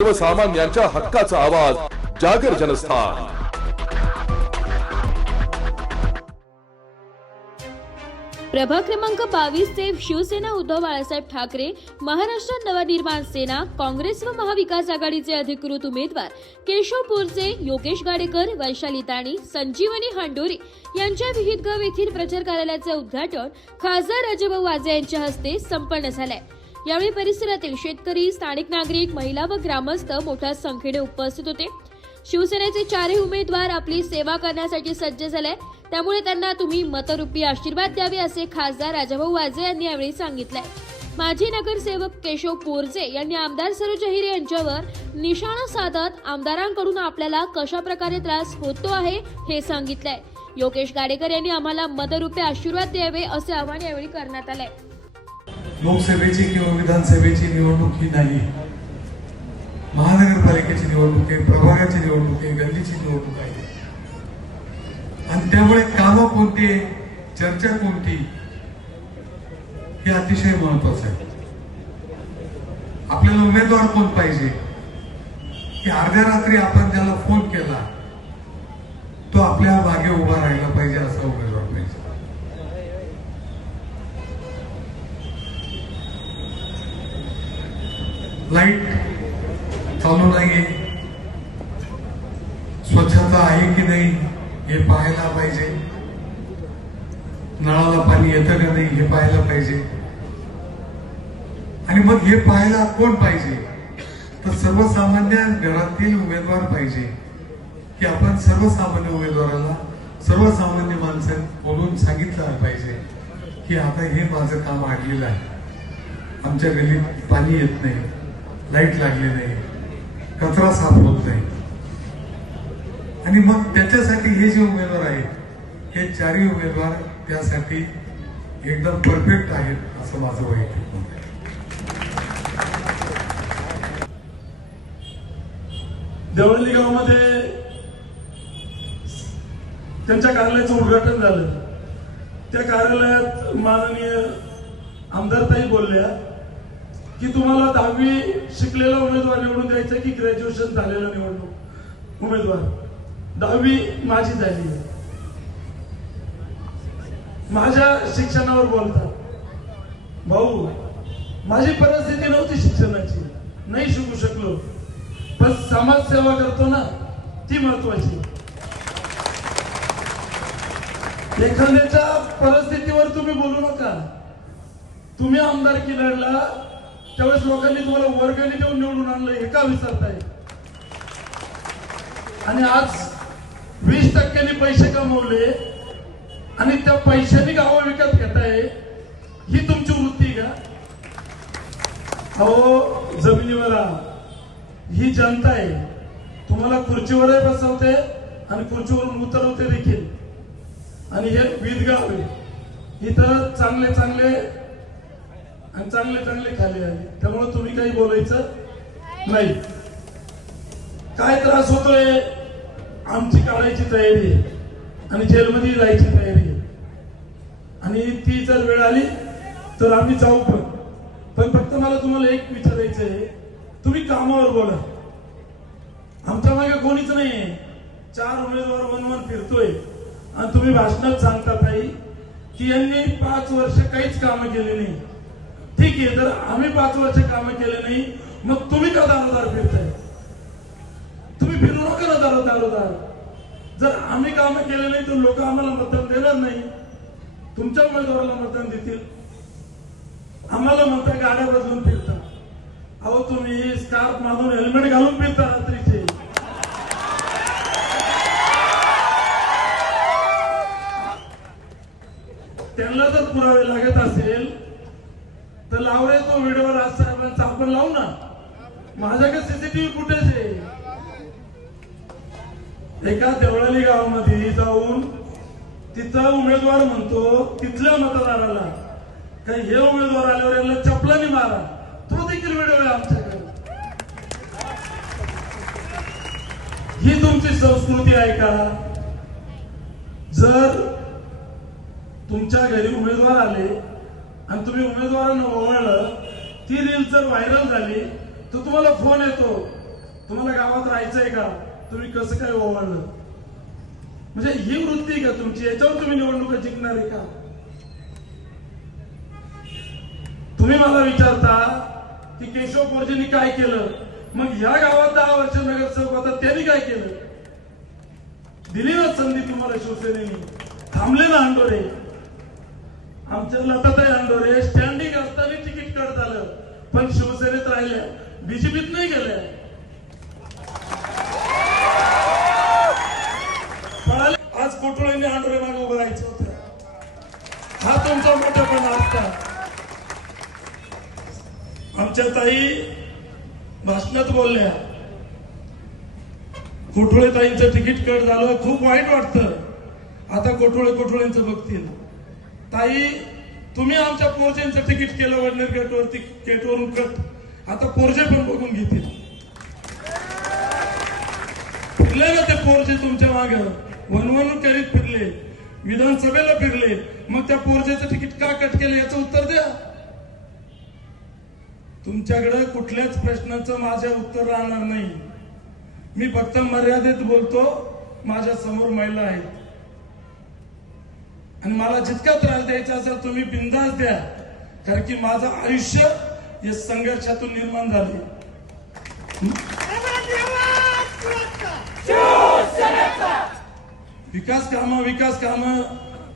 सर्वसामान्यांच्या हक्काचा आवाज जागर जनस्थान। प्रभाग क्रमांक 22 चे शिवसेना उद्धव बाळासाहेब ठाकरे, महाराष्ट्र नवनिर्माण सेना, काँग्रेस व महाविकास आघाडीचे अधिकृत उमेदवार केशव पोरजे, योगेश गाडेकर, वैशाली ताणी, संजीवनी हांडोरे यांच्या विहितगाव येथील प्रचार कार्यालयाचे उद्घाटन खासदार राजाभाऊ वाजे यांच्या हस्ते संपन्न झाले। यावेळी परिसरातील शेतकरी, स्थानिक नागरिक, महिला व ग्रामस्थ मोठ्या संख्येने उपस्थित होते। शिवसेनेचे चारही उमेदवार आपली सेवा करण्यासाठी सज्ज झाले, त्यामुळे त्यांना तुम्ही मतरूपी आशीर्वाद द्यावे असे खासदार राजाभाऊ वाजे यांनी यावेळी सांगितले। माजी नगरसेवक केशव पोरजे यांनी आमदार सरोज अहिरे यांच्यावर निशाणा साधत आमदारांकडून आपल्याला कशा प्रकारे त्रास होतो आहे हे सांगितले। योगेश गाडेकर यांनी आम्हाला मतरूपी आशीर्वाद द्यावे असे आवाहन यावेळी करण्यात आले। लोकसभेची किंवा विधानसभेची निवडणूक ही नाही, महानगरपालिकेची निवडणूक आहे, प्रभागाची निवडणूक आहे, गल्लीची निवडणूक आहे। आणि त्यामुळे कामं कोणती, चर्चा कोणती हे अतिशय महत्वाचं आहे। आपल्याला उमेदवार कोण पाहिजे की अर्ध्या रात्री आपण ज्याला फोन केला तो आपल्या मागे उभा राहिला पाहिजे असा उमेदवार पाहिजे। लाईट चालू नाहीये, स्वच्छता आहे की नाही हे पाहायला पाहिजे, नळाला पाणी येतं का नाही हे पाहायला पाहिजे। आणि मग हे पाहायला कोण पाहिजे तर सर्वसामान्य घरातील उमेदवार पाहिजे की आपण सर्वसामान्य उमेदवाराला सर्वसामान्य माणसं बोलून सांगितलं पाहिजे की आता हे माझं काम अडलेलं आहे, आमच्या गल्लीत पाणी येत नाही, लाईट लागली नाही, कचरा साफ होत नाही। आणि मग त्याच्यासाठी हे जे उमेदवार आहेत हे चारही उमेदवार त्यासाठी एकदम परफेक्ट आहेत असं माझं वैयक्तिक मत आहे। देवळली गावामध्ये त्यांच्या कार्यालयाचं उद्घाटन झालं। त्या कार्यालयात माननीय आमदारताई बोलल्या की तुम्हाला 10वी शिकलेला उमेदवार निवडून द्यायचा की ग्रॅज्युएशन झालेला निवडणूक उमेदवार। 10वी माझी झाली, माझ्या शिक्षणावर बोलतात। भाऊ, माझी परिस्थिती नव्हती शिक्षणाची, नाही शिकू शकलो, पण समाजसेवा करतो ना ती महत्वाची। एखाद्याच्या परिस्थितीवर तुम्ही बोलू नका। तुम्ही आमदारकी लढला त्यावेळेस लोकांनी तुम्हाला वर्गणी देऊन निवडून आणलं हे का विसरताय? आणि आज 20% पैसे कमवले आणि त्या पैशांनी गावं विकत घेताय, ही तुमची वृत्ती का? अहो, जमिनीवर ही जनता आहे, तुम्हाला खुर्चीवर बसवते आणि खुर्चीवरून उतरवते देखील। आणि हे विदगाव आहे, इथं चांगले चांगले आणि चांगले चांगले खाली आले, त्यामुळे तुम्ही काही बोलायचं नाही। काय त्रास होतोय, आमची काढायची तयारी आहे आणि जेलमध्ये जायची तयारी आहे। आणि ती जर वेळ आली तर आम्ही जाऊ, पण फक्त मला तुम्हाला एक विचारायचं आहे, तुम्ही कामावर बोला। आमच्या मागे कोणीच नाहीये, 4 उमेदवार वन फिरतोय आणि तुम्ही भाषणात सांगता ताई की यांनी 5 वर्ष काहीच कामं केली नाही। ठीक आहे, जर आम्ही 5 वर्ष कामं केले नाही मग तुम्ही का दारोदार फिरताय? तुम्ही फिरू नका ना दारोदार। जर आम्ही कामं केले नाही तर लोक आम्हाला मतदान देणार नाही, तुमच्या उमेदवाराला मतदान देतील। आम्हाला म्हणता गाड्या बदलून फिरता, अहो तुम्ही स्कार्फ बांधून हेल्मेट घालून फिरता रात्रीचे। त्यांना जर पुरावे लागत असेल तर लावरे तो व्हिडिओ राजसाहेबांचा आपण लावू ना, माझ्याकडे सीसीटीव्ही फुटेज आहे। एका देवळाली गावामध्ये जाऊन तिथला उमेदवार म्हणतो तिथल्या मतदाराला काही हे उमेदवार आल्यावर यांना चपलाने मारा, तो देखील व्हिडिओ आहे आमच्याकडे। ही तुमची संस्कृती आहे का? जर तुमच्या घरी उमेदवार आले आणि तुम्ही उमेदवारांना ओवाळलं, ती रील जर व्हायरल झाली तर तुम्हाला फोन येतो तुम्हाला गावात राहायचंय का, तुम्ही कसं काय ओवाळलं, म्हणजे ही वृत्ती का तुमची, याच्यावर तुम्ही निवडणुका जिंकणार आहे का? तुम्ही मला विचारता की केशव पोरजेंनी काय केलं, मग या गावात 10 वर्ष नगरसेवक होता, त्यांनी काय केलं? दिली ना संधी तुम्हाला शिवसेनेने, थांबले ना अंडोरे. आमच्या लताताई अंडोरे स्टँडिंग असताना तिकीट कट झालं, पण शिवसेनेत राहिल्या, बीजेपीत नाही गेल्या. पळाले. आज कोटुळेंनी अंडोरे मागे उभं राहायचं होतं. हा तुमचा मोठेपणा असता. आमच्या ताई भाषणात बोलल्या, कोठुळे ताईंचं तिकीट कट झालं, खूप वाईट वाटतं. आता कोठुळेंचं बघतील. ताई, तुम्ही आमच्या पोरजेंचं तिकीट केलं वडनेर गेटवरून कट, आता पोरजे पण बघून घेतील. फिरले ना ते पोरजे तुमच्या मागे, वनवणूक करीत फिरले, विधानसभेला फिरले, मग त्या पोरजेचं तिकीट का कट केलं याचं उत्तर द्या. तुमच्याकडे कुठल्याच प्रश्नाचं माझ्या उत्तर राहणार नाही. मी फक्त मर्यादित बोलतो. माझ्या समोर महिला आहेत आणि मला जितका त्रास द्यायचा असेल तुम्ही बिंदास द्या, कारण की माझं आयुष्य या संघर्षातून निर्माण झाले. विकास काम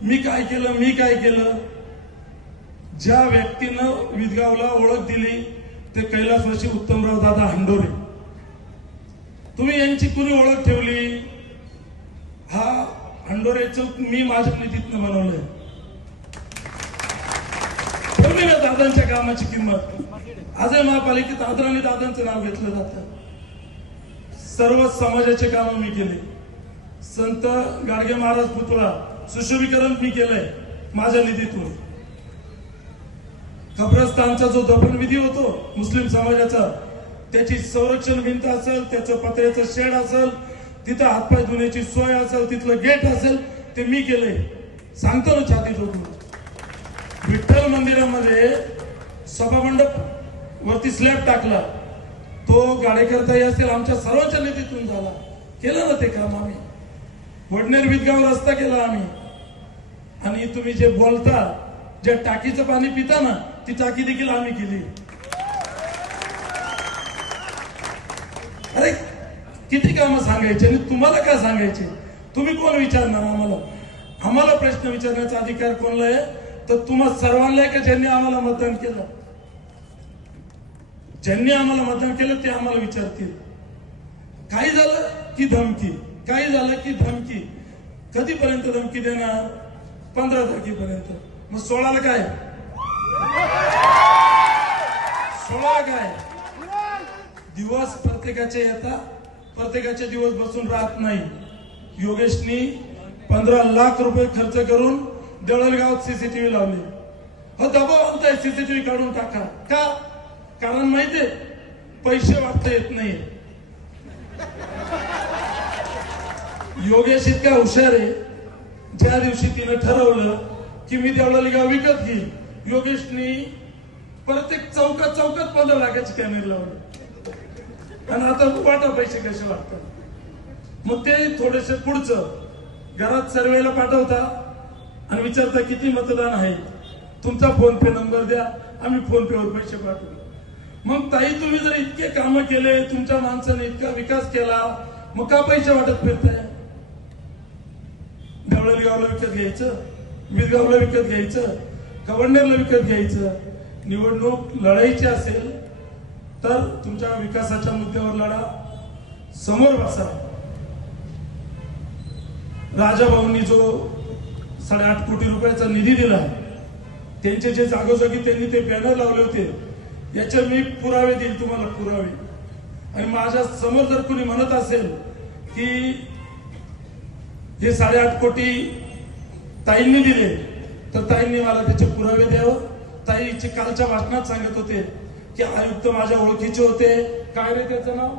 मी काय केलं. ज्या व्यक्तीनं विदगावला ओळख दिली ते कैलासवासी उत्तमराव दादा हंडोरे. तुम्ही यांची कुणी ओळख ठेवली? हा हंडोरेचं मी माझ्या निधीतनं बनवलंय. ठेवली ना दादांच्या कामाची किंमत. आजही महापालिकेत आदराने दादांचं नाव घेतलं जातं. सर्व समाजाचे काम मी केले. संत गाडगे महाराज पुतळा सुशोभीकरण मी केलंय माझ्या निधीतून. कब्रस्तानचा जो दफन विधी होतो मुस्लिम समाजाचा, त्याची संरक्षण भिंत असेल, त्याचं पत्र्याचं शेड असेल, तिथं हातपाय धुण्याची सोय असेल, तिथलं गेट असेल, ते मी केलंय. सांगतो ना छाती ठोकून. विठ्ठल मंदिरामध्ये सभामंडप वरती स्लॅब टाकला, तो गाडेकरताई असतील आमच्या सर्वांच्या निधीतून झाला. केलं ना ते काम आम्ही. वडनेर विदगाव रस्ता केला आम्ही. आणि तुम्ही जे बोलता, ज्या टाकीचं पाणी पिता ना, ती टाकी देखील आम्ही केली. अरे किती कामं सांगायचे आणि तुम्हाला काय सांगायचे? तुम्ही कोण विचारणार आम्हाला? आम्हाला प्रश्न विचारण्याचा अधिकार कोणला आहे? तर तुम्हा सर्वांना का ज्यांनी आम्हाला मतदान केलं. ज्यांनी आम्हाला मतदान केलं ते आम्हाला विचारतील. काही झालं की धमकी, काही झालं की धमकी. कधीपर्यंत धमकी देणार? 15 तारखेपर्यंत. मग 16ला काय? 16ला काय? दिवस प्रत्येकाचे येतात, प्रत्येकाचे दिवस बसून राहत नाही. योगेशनी 15 लाख रुपये खर्च करून देवळगावात सीसीटीव्ही लावले. दबाव आणताय सीसीटीव्ही काढून टाका. का? कारण माहितीये पैसे वाटता येत नाही. योगेश इतका हुशार आहे, ज्या दिवशी तिने ठरवलं की मी देवळगाव विकत घेईल, योगेशनी प्रत्येक चौकात 15 लाखाचे कॅमेरे लावले. आणि आता वाटा पैसे कसे वाटतात. मग ते थोडेसे पुढचं घरात सर्वेला पाठवता आणि विचारता किती मतदान आहे, तुमचा फोन पे नंबर द्या, आम्ही फोन पे वर पैसे पाठवू. मग ताई, तुम्ही जर इतके काम केले, तुमच्या माणसाने इतका विकास केला, मग का पैसे वाटत फिरताय? देवळगावला विकत घ्यायचं, विदगावला विकत घ्यायचं, कवडनेरला विकत घ्यायचं. निवडणूक लढायची असेल तर तुमच्या विकासाच्या मुद्द्यावर लढा, समोर बसा. राजाभाऊंनी जो 8.5 कोटी रुपयाचा निधी दिला, त्यांचे जे जागोजागी त्यांनी ते बॅनर लावले होते, याचे मी पुरावे देईल तुम्हाला, पुरावे. आणि माझ्या समोर जर कोणी म्हणत असेल की हे 8.5 कोटी ताईंनी दिले, तर ताईंनी मला त्याचे पुरावे द्यावं. ताईचे कालच्या भाषणात सांगत होते की आयुक्त माझ्या ओळखीचे होते. काय रे त्याचं नाव?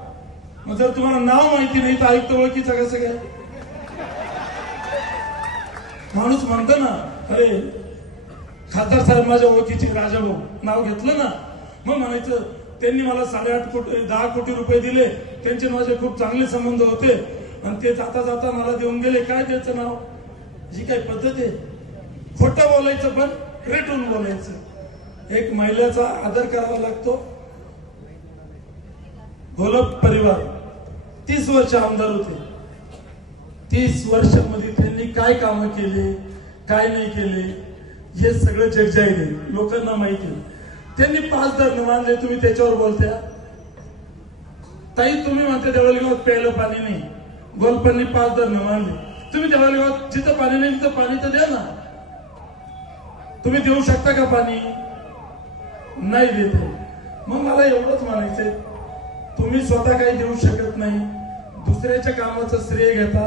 मग जर तुम्हाला नाव माहिती नाही तर आयुक्त ओळखीचा कसं काय? माणूस म्हणतो ना, अरे खासदार साहेब माझ्या ओळखीचे राजाभाऊ, नाव घेतलं ना, मग म्हणायचं त्यांनी मला 10 कोटी रुपये दिले, त्यांचे माझे खूप चांगले संबंध होते आणि ते जाता जाता मला देऊन गेले. काय त्याचं नाव, जी काही पद्धत आहे, खोटं बोलायचं पण रेटून बोलायचं. एक महिलेचा आदर करावा लागतो. घोलप परिवार 30 वर्ष आमदार होते. 30 वर्षांमध्ये त्यांनी काय कामं केले, काय नाही केले, हे सगळं जग जाहीर आहे, लोकांना माहिती आहे. त्यांनी 5 धरणं बांधले, तुम्ही त्याच्यावर बोलत्या. ताई तुम्ही म्हणता देवाली गावात प्यायला पाणी नाही, गोलपांनी 5 धरणं बांधले. तुम्ही देवाली गावात जिथं पाणी नाही तिथं पाणी तर द्या ना. तुम्ही देऊ शकता का पाणी? नाही देते. मग मला एवढंच म्हणायचंय, तुम्ही स्वतः काही देऊ शकत नाही, दुसऱ्याच्या कामाचं श्रेय घेता.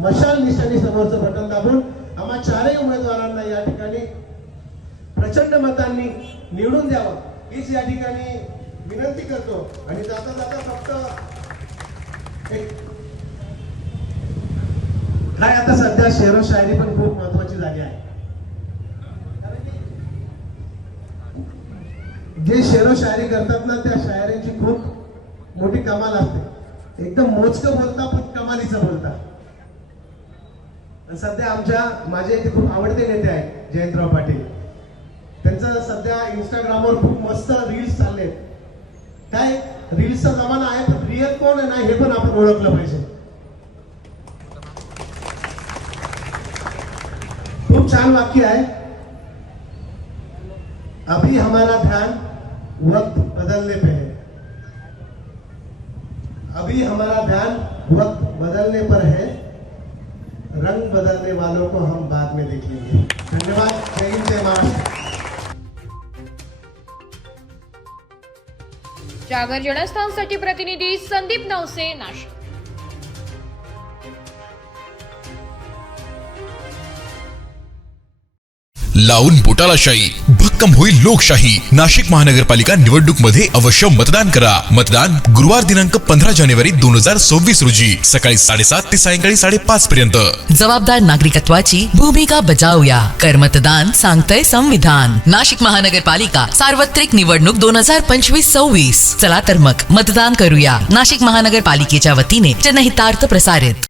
मशाल निशाणी समोरचं बटन दाबून आम्हा 4ही उमेदवारांना या ठिकाणी प्रचंड मतांनी निवडून द्यावं हीच या ठिकाणी विनंती करतो. आणि जाता जाता फक्त एक काय, आता सध्या शेरो शायरी पण खूप महत्वाची झाली आहे. जे शेरो शायरी करतात ना, त्या शायरींची खूप मोठी कमाल असते. एकदम मोजकं बोलता पण कमालीचं बोलता. सध्या माझे इथे खूप आवडते नेते आहेत जयंतराव पाटील. त्यांचं सध्या इंस्टाग्रामवर खूप मस्त रील्स चाललेत. काय रील्सचा जमाना आहे, पण रिअल कोण आहे ना हे पण आपण ओळखलं पाहिजे. खूप छान वाक्य आहे, अभी हमारा ध्यान वक्त बदलने पे है, अभी हमारा ध्यान वक्त बदलने पर है, रंग बदलने वालों को हम बाद में देख लेंगे. धन्यवाद. जय हिंद, जय महाराष्ट्र. जागर जनस्थानसाठी प्रतिनिधी संदीप नवसे, नाशिक. लावून बोटाला शाही, भक्कम होईल लोकशाही. नाशिक महानगरपालिका निवडणूक मध्ये अवश्य मतदान करा. मतदान गुरुवार दिनांक 15 जानेवारी 2024 रोजी सकाळी 7:30 ते सायंकाळी 5:30 पर्यंत. जबाबदार नागरिकत्वाची भूमिका बजावूया. कर मतदान सांगतंय संविधान. नाशिक महानगरपालिका सार्वत्रिक निवडणूक 2025-26. चला तर मग मतदान करूया. नाशिक महानगरपालिकेच्या वतीने जनहितार्थ प्रसारित.